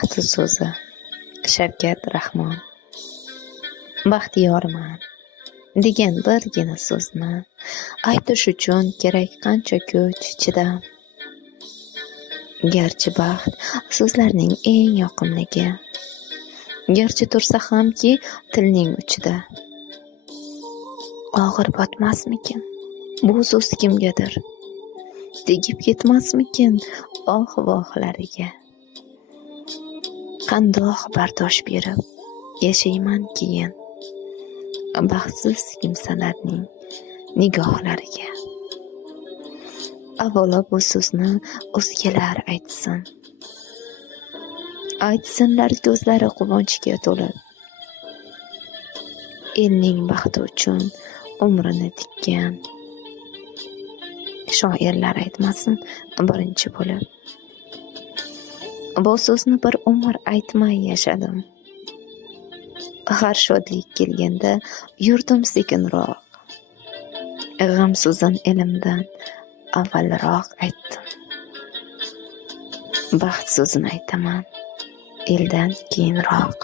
Baxti so'zi. Shavkat Rahmon. Baxtiyorman degan birgina so'zni aytish uchun kerak qancha kuch, chidam. Garchi baxt so'zlarning eng yoqimligi, garchi tursa hamki tilning uchida. Og'ir botmasmikin bu so'z kimgadir? Tegib ketmasmikin oh-vohlariga? Qandoq bardosh berib yashayman keyin baxtsiz kimsalarning nigohlariga? Avvalo bu so'zni o'zgalar aytsin. Aytsinlar ko'zlari quvonchga to'lib. Elning baxti uchun umrini tikkan shoirlar aytmasin birinchi bo'lib. Bu so'zni bir umr aytmay yashadim. Har shodlik kelganda yurdim sekinroq. G'am so'zin elimdan avvalroq aytdim. Baxt so'zini aytaman eldan keyinroq.